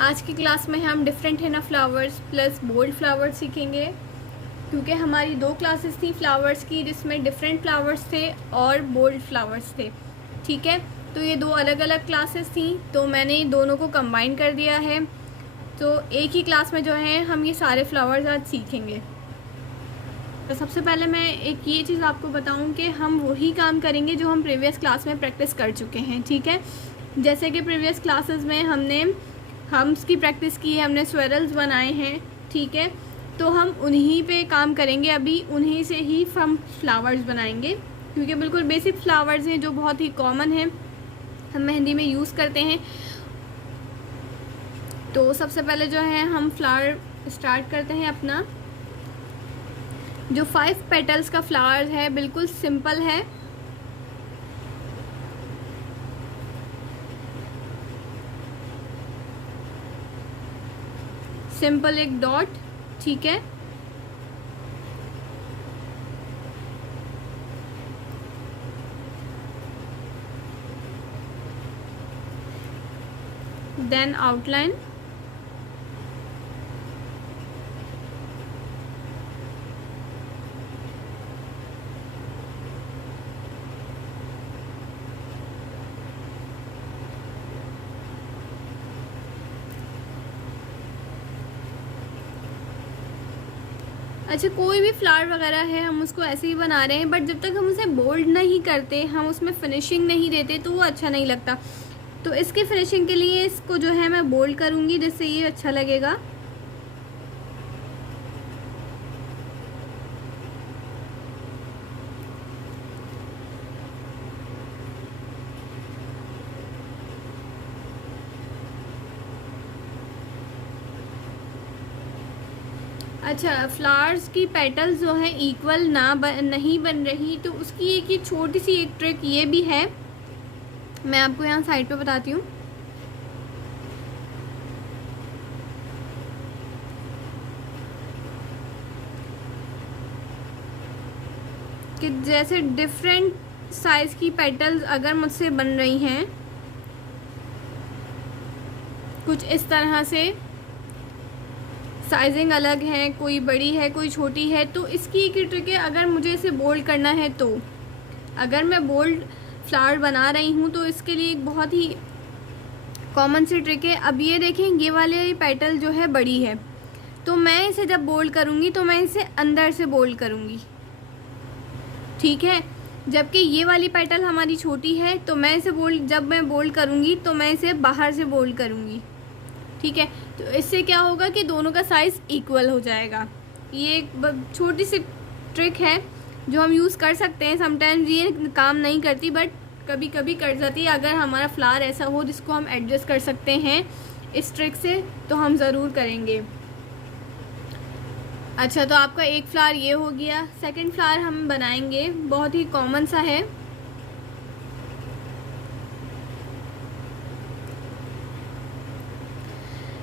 आज की क्लास में हम डिफरेंट है ना फ्लावर्स प्लस बोल्ड फ्लावर्स सीखेंगे, क्योंकि हमारी 2 क्लासेस थी फ्लावर्स की जिसमें डिफरेंट फ्लावर्स थे और बोल्ड फ्लावर्स थे। ठीक है, तो ये 2 अलग अलग क्लासेस थी, तो मैंने दोनों को कंबाइन कर दिया है। तो एक ही क्लास में जो है हम ये सारे फ्लावर्स आज सीखेंगे। तो सबसे पहले मैं एक ये चीज़ आपको बताऊं कि हम वही काम करेंगे जो हम प्रीवियस क्लास में प्रैक्टिस कर चुके हैं। ठीक है, जैसे कि प्रीवियस क्लासेस में हमने हम्स की प्रैक्टिस की है, हमने स्वेरल्स बनाए हैं। ठीक है, तो हम उन्हीं पे काम करेंगे, अभी उन्हीं से ही हम फ्लावर्स बनाएंगे, क्योंकि बिल्कुल बेसिक फ्लावर्स हैं जो बहुत ही कॉमन है, हम मेहंदी में यूज़ करते हैं। तो सबसे पहले जो है हम फ्लावर स्टार्ट करते हैं अपना। जो 5 पेटल्स का फ्लावर है बिल्कुल सिंपल है। सिंपल एक डॉट। ठीक है, देन आउटलाइन, अच्छा कोई भी फ्लावर वगैरह है हम उसको ऐसे ही बना रहे हैं, बट जब तक हम उसे बोल्ड नहीं करते, हम उसमें फिनिशिंग नहीं देते तो वो अच्छा नहीं लगता। तो इसकी फिनिशिंग के लिए इसको जो है मैं बोल्ड करूँगी, जिससे ये अच्छा लगेगा। अच्छा, फ्लावर्स की पेटल्स जो है इक्वल नहीं बन रही, तो उसकी एक ये छोटी सी एक ट्रिक ये भी है, मैं आपको यहाँ साइड पे बताती हूँ। कि जैसे डिफरेंट साइज की पेटल्स अगर मुझसे बन रही हैं कुछ इस तरह से, साइजिंग अलग है, कोई बड़ी है कोई छोटी है, तो इसकी एक ही ट्रिक है। अगर मुझे इसे बोल्ड करना है, तो अगर मैं बोल्ड फ्लावर बना रही हूँ तो इसके लिए एक बहुत ही कॉमन सी ट्रिक है। अब ये देखें, ये वाले पेटल जो है बड़ी है, तो मैं इसे जब बोल्ड करूँगी तो मैं इसे अंदर से बोल्ड करूँगी। ठीक है, जबकि ये वाली पेटल हमारी छोटी है, तो मैं इसे जब मैं बोल्ड करूँगी तो मैं इसे बाहर से बोल्ड करूँगी। ठीक है, तो इससे क्या होगा कि दोनों का साइज़ इक्वल हो जाएगा। ये एक छोटी सी ट्रिक है जो हम यूज़ कर सकते हैं। समटाइम्स ये काम नहीं करती, बट कभी कभी कर जाती है। अगर हमारा फ्लावर ऐसा हो जिसको हम एडजस्ट कर सकते हैं इस ट्रिक से, तो हम ज़रूर करेंगे। अच्छा, तो आपका एक फ्लावर ये हो गया। सेकंड फ्लावर हम बनाएंगे, बहुत ही कॉमन सा है।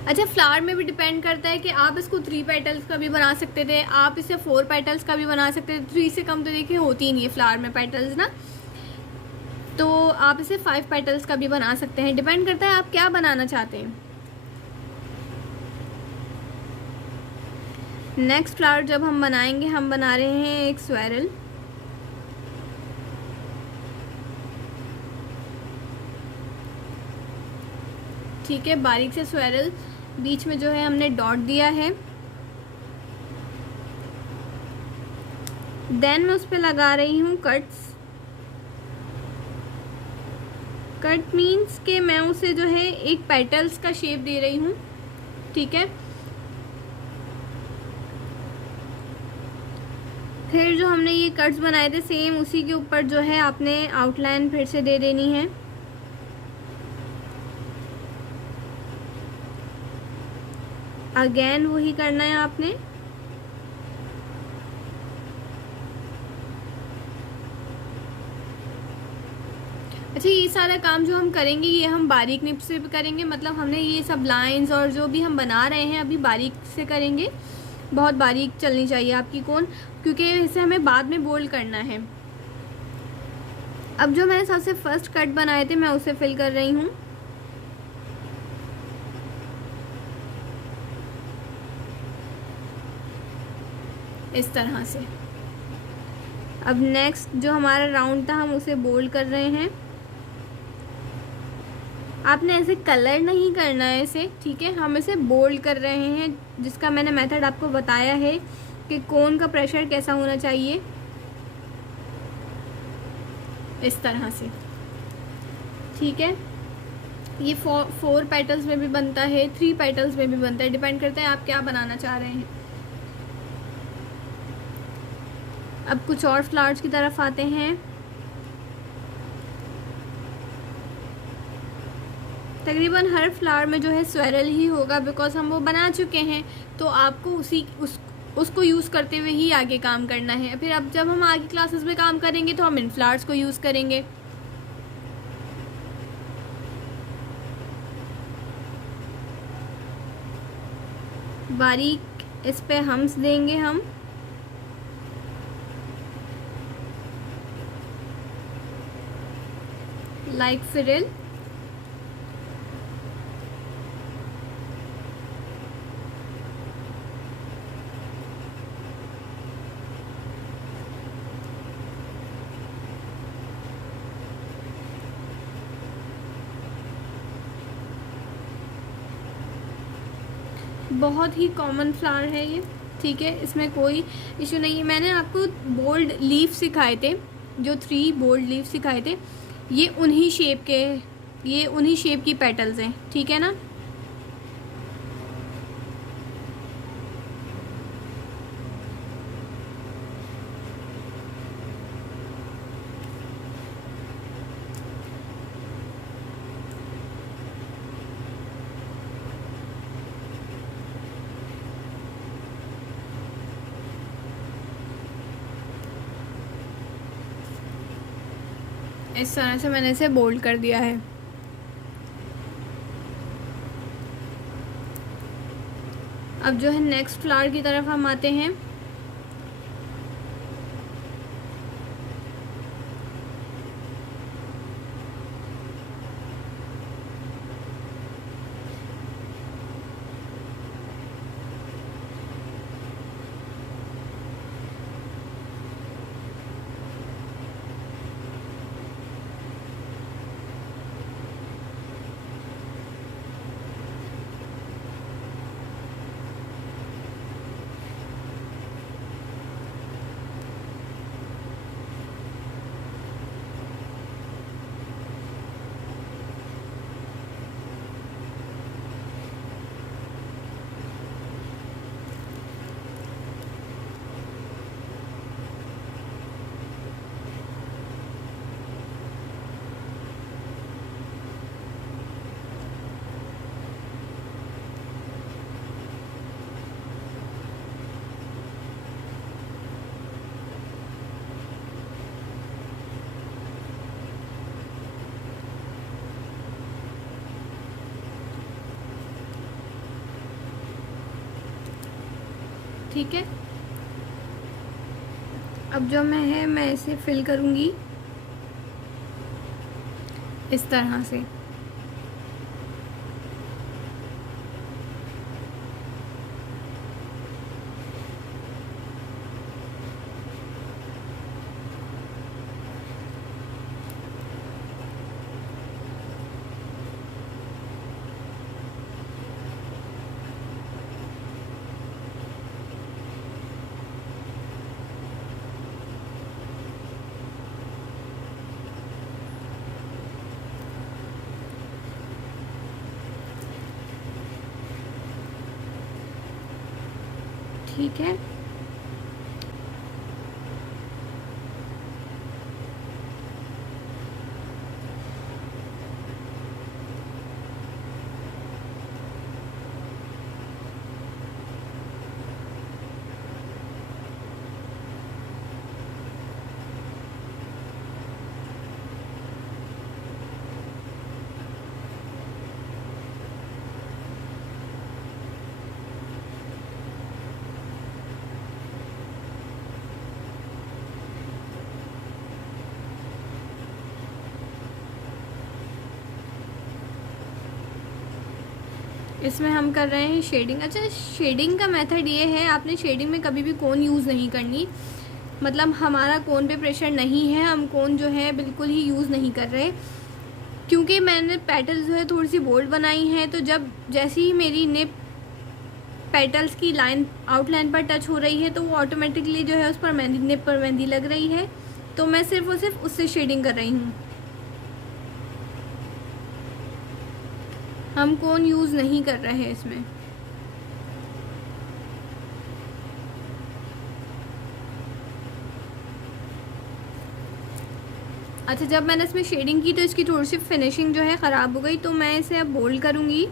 अच्छा, फ्लावर में भी डिपेंड करता है कि आप इसको 3 पेटल्स का भी बना सकते थे, आप इसे 4 पेटल्स का भी बना सकते थे। 3 से कम तो देखिए होती ही नहीं है फ्लावर में पेटल्स ना, तो आप इसे 5 पेटल्स का भी बना सकते हैं। डिपेंड करता है आप क्या बनाना चाहते हैं। नेक्स्ट फ्लावर जब हम बनाएंगे, हम बना रहे हैं एक स्वेरल। ठीक है, बारीक से स्वेरल, बीच में जो है हमने डॉट दिया है। देन मैं उस पर लगा रही हूँ कट्स। कट मीन्स के मैं उसे जो है एक पेटल्स का शेप दे रही हूँ। ठीक है, फिर जो हमने ये कट्स बनाए थे सेम उसी के ऊपर जो है आपने आउटलाइन फिर से दे देनी है। अगेन वही करना है आपने। अच्छा, ये सारा काम जो हम करेंगे ये हम बारीक निब से करेंगे, मतलब हमने ये सब लाइंस और जो भी हम बना रहे हैं अभी बारीक से करेंगे। बहुत बारीक चलनी चाहिए आपकी कोन, क्योंकि इसे हमें बाद में बोल्ड करना है। अब जो मैंने सबसे फर्स्ट कट बनाए थे मैं उसे फिल कर रही हूँ। इस तरह से। अब नेक्स्ट जो हमारा राउंड था हम उसे बोल्ड कर रहे हैं। आपने ऐसे कलर नहीं करना है इसे, ठीक है, हम इसे बोल्ड कर रहे हैं, जिसका मैंने मेथड आपको बताया है कि कोन का प्रेशर कैसा होना चाहिए, इस तरह से, ठीक है। ये 4 पेटल्स में भी बनता है, 3 पेटल्स में भी बनता है, डिपेंड करता है आप क्या बनाना चाह रहे हैं। अब कुछ और फ्लावर्स की तरफ आते हैं। तकरीबन हर फ्लावर में जो है स्वेरल ही होगा, बिकॉज हम वो बना चुके हैं, तो आपको उसको यूज़ करते हुए ही आगे काम करना है। फिर अब जब हम आगे क्लासेस में काम करेंगे तो हम इन फ्लावर्स को यूज़ करेंगे। बारीक इस पे हम्स देंगे हम। Like frill. बहुत ही कॉमन फ्लावर है ये, ठीक है, इसमें कोई इशू नहीं है। मैंने आपको बोल्ड लीफ सिखाए थे, जो 3 बोल्ड लीफ सिखाए थे, ये उन्हीं शेप की पेटल्स हैं, ठीक है ना। इस तरह से मैंने इसे बोल्ड कर दिया है। अब जो है नेक्स्ट फ्लावर की तरफ हम आते हैं। ठीक है, अब जो मैं इसे फिल करूँगी इस तरह से। ठीक है, इसमें हम कर रहे हैं शेडिंग। अच्छा, शेडिंग का मेथड ये है, आपने शेडिंग में कभी भी कोन यूज़ नहीं करनी, मतलब हमारा कोन पे प्रेशर नहीं है, हम कोन जो है बिल्कुल ही यूज़ नहीं कर रहे, क्योंकि मैंने पेटल्स जो है थोड़ी सी बोल्ड बनाई हैं, तो जब जैसे ही मेरी निप पेटल्स की लाइन आउटलाइन पर टच हो रही है तो वो ऑटोमेटिकली जो है उस पर मेहंदी, निप पर मेहंदी लग रही है, तो मैं सिर्फ और सिर्फ उससे शेडिंग कर रही हूँ। हम कोन यूज़ नहीं कर रहे हैं इसमें। अच्छा, जब मैंने इसमें शेडिंग की तो इसकी थोड़ी सी फिनिशिंग जो है ख़राब हो गई, तो मैं इसे अब बोल्ड करूँगी।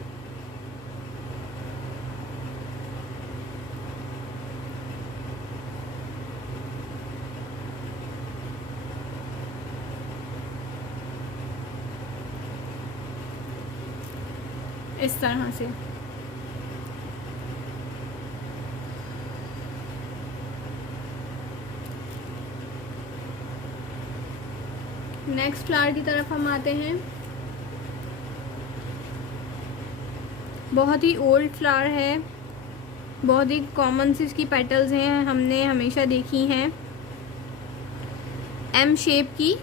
इस तरह से नेक्स्ट फ्लावर की तरफ हम आते हैं। बहुत ही ओल्ड फ्लावर है, बहुत ही कॉमन सी इसकी पेटल्स हैं, हमने हमेशा देखी हैं, एम शेप की।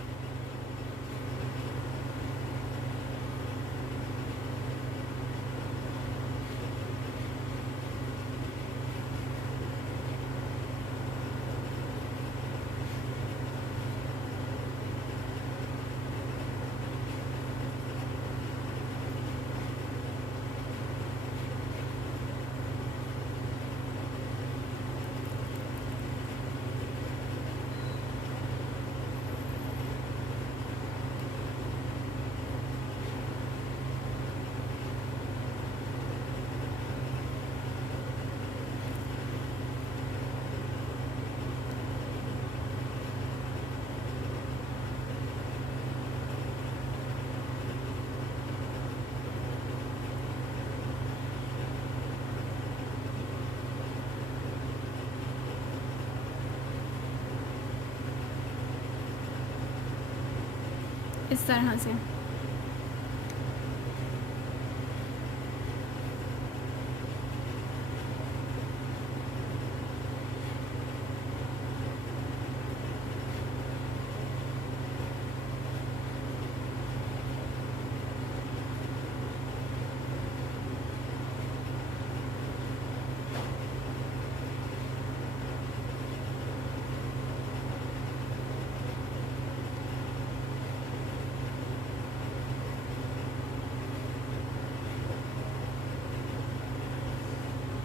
इस तरह से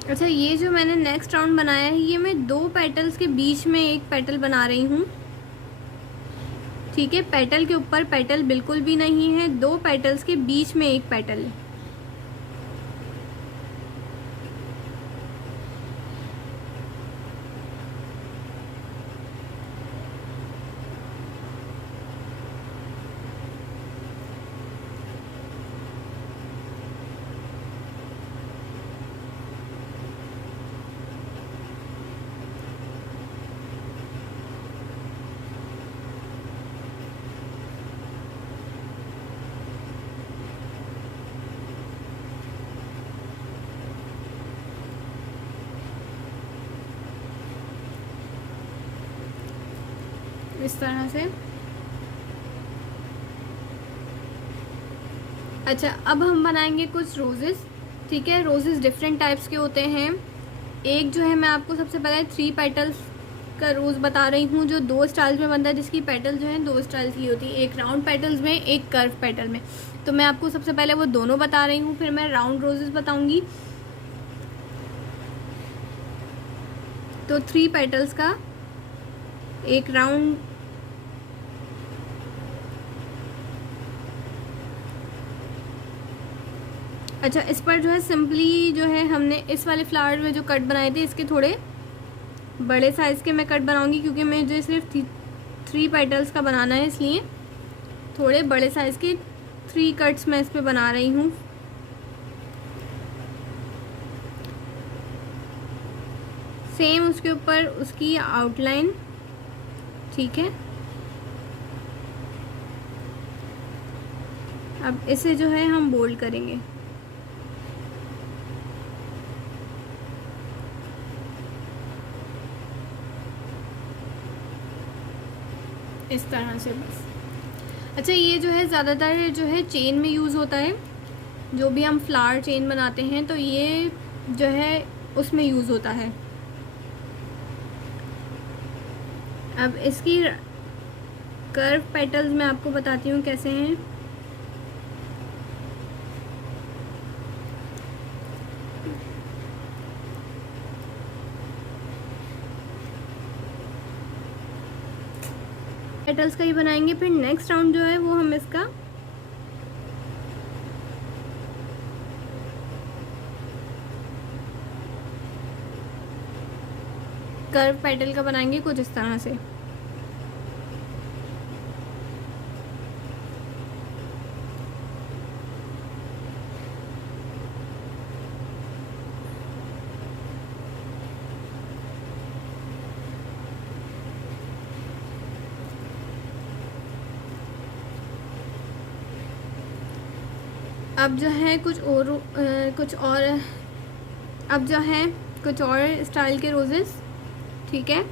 अच्छा, ये जो मैंने नेक्स्ट राउंड बनाया है, ये मैं 2 पेटल्स के बीच में एक पेटल बना रही हूँ। ठीक है, पेटल के ऊपर पेटल बिल्कुल भी नहीं है, 2 पेटल्स के बीच में एक पेटल है। इस तरह से। अच्छा, अब हम बनाएंगे कुछ रोजेस। ठीक है, रोजेस डिफरेंट टाइप्स के होते हैं। एक जो है, मैं आपको सबसे पहले 3 पेटल्स का रोज़ बता रही हूँ, जो 2 स्टाइल्स में बनता है, जिसकी पेटल जो है 2 स्टाइल्स की होती है, एक राउंड पेटल्स में, एक कर्व पेटल में। तो मैं आपको सबसे पहले वो दोनों बता रही हूँ, फिर मैं राउंड रोजेस बताऊँगी। तो 3 पेटल्स का एक राउंड, अच्छा, इस पर जो है सिंपली जो है हमने इस वाले फ्लावर में जो कट बनाए थे, इसके थोड़े बड़े साइज़ के मैं कट बनाऊंगी, क्योंकि मुझे सिर्फ 3 पेटल्स का बनाना है, इसलिए थोड़े बड़े साइज़ के 3 कट्स मैं इस पर बना रही हूँ। सेम उसके ऊपर उसकी आउटलाइन। ठीक है, अब इसे जो है हम बोल्ड करेंगे। इस तरह से बस। अच्छा, ये जो है ज़्यादातर जो है चेन में यूज़ होता है, जो भी हम फ्लावर चेन बनाते हैं तो ये जो है उसमें यूज़ होता है। अब इसकी कर्व पेटल्स मैं आपको बताती हूँ कैसे हैं। पेटल्स का ही बनाएंगे, फिर नेक्स्ट राउंड जो है वो हम इसका कर्व पेटल का बनाएंगे कुछ इस तरह से। अब जो है कुछ और अब जो है कुछ और स्टाइल के रोजेस, ठीक है।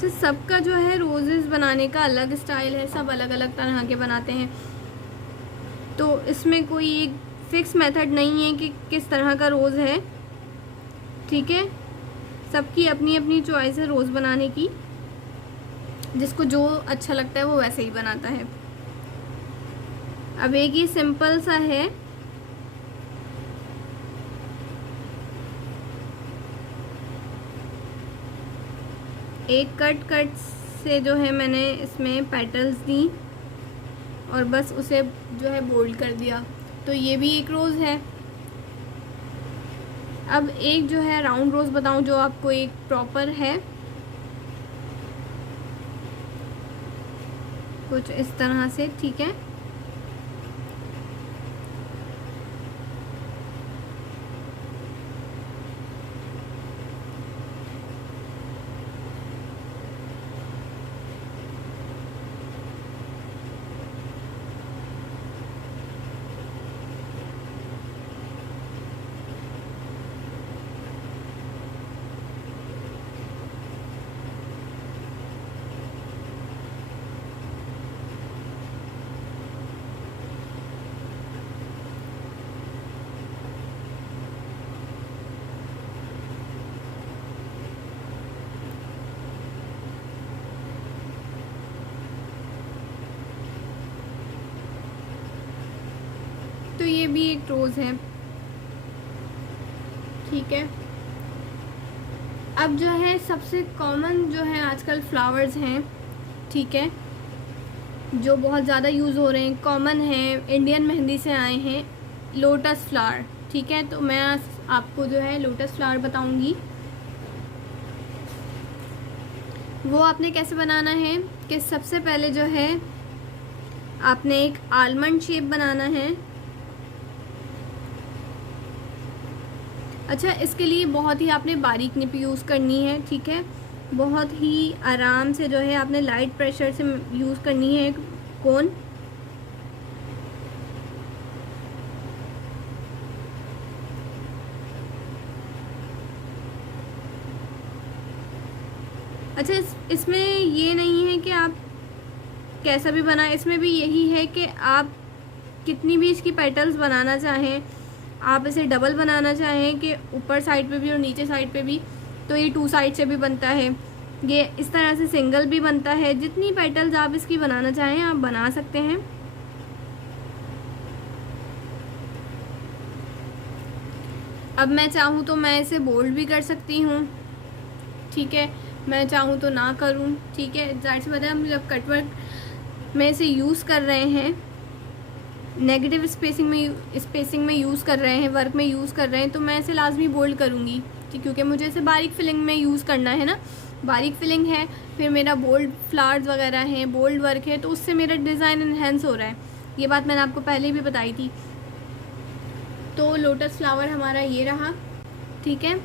तो सबका जो है रोजेस बनाने का अलग स्टाइल है, सब अलग अलग तरह के बनाते हैं, तो इसमें कोई एक फिक्स मेथड नहीं है कि किस तरह का रोज़ है, ठीक है। सबकी अपनी अपनी चॉइस है रोज़ बनाने की, जिसको जो अच्छा लगता है वो वैसे ही बनाता है। अब एक ही सिंपल सा है, एक कट से जो है मैंने इसमें पेटल्स दी और बस उसे जो है बोल्ड कर दिया, तो ये भी एक रोज़ है। अब एक जो है राउंड रोज़ बताऊं जो आपको एक प्रॉपर है, कुछ इस तरह से, ठीक है। तो ये भी एक रोज़ है, ठीक है। अब जो है सबसे कॉमन जो है आजकल फ्लावर्स हैं, ठीक है, जो बहुत ज़्यादा यूज़ हो रहे हैं, कॉमन है, इंडियन मेहंदी से आए हैं, लोटस फ्लावर, ठीक है। तो मैं आपको जो है लोटस फ्लावर बताऊंगी। वो आपने कैसे बनाना है कि सबसे पहले जो है आपने एक आलमंड शेप बनाना है। अच्छा, इसके लिए बहुत ही आपने बारीक निप यूज़ करनी है, ठीक है। बहुत ही आराम से जो है आपने लाइट प्रेशर से यूज़ करनी है कोन। अच्छा, इसमें ये नहीं है कि आप कैसा भी बनाएं, इसमें भी यही है कि आप कितनी भी इसकी पेटल्स बनाना चाहें, आप इसे डबल बनाना चाहें कि ऊपर साइड पे भी और नीचे साइड पे भी, तो ये 2 साइड से भी बनता है, ये इस तरह से सिंगल भी बनता है। जितनी पेटल्स आप इसकी बनाना चाहें आप बना सकते हैं। अब मैं चाहूँ तो मैं इसे बोल्ड भी कर सकती हूँ, ठीक है, मैं चाहूँ तो ना करूँ, ठीक है। जाहिर सी बात है, हम जब कटवर्क में इसे यूज़ कर रहे हैं, नेगेटिव स्पेसिंग में यूज़ कर रहे हैं, वर्क में यूज़ कर रहे हैं, तो मैं इसे लाजमी बोल्ड करूँगी, क्योंकि मुझे इसे बारीक फिलिंग में यूज़ करना है ना। बारीक फिलिंग है, फिर मेरा बोल्ड फ्लावर्स वगैरह हैं, बोल्ड वर्क है, तो उससे मेरा डिज़ाइन इन्हेंस हो रहा है। ये बात मैंने आपको पहले भी बताई थी। तो लोटस फ्लावर हमारा ये रहा, ठीक है।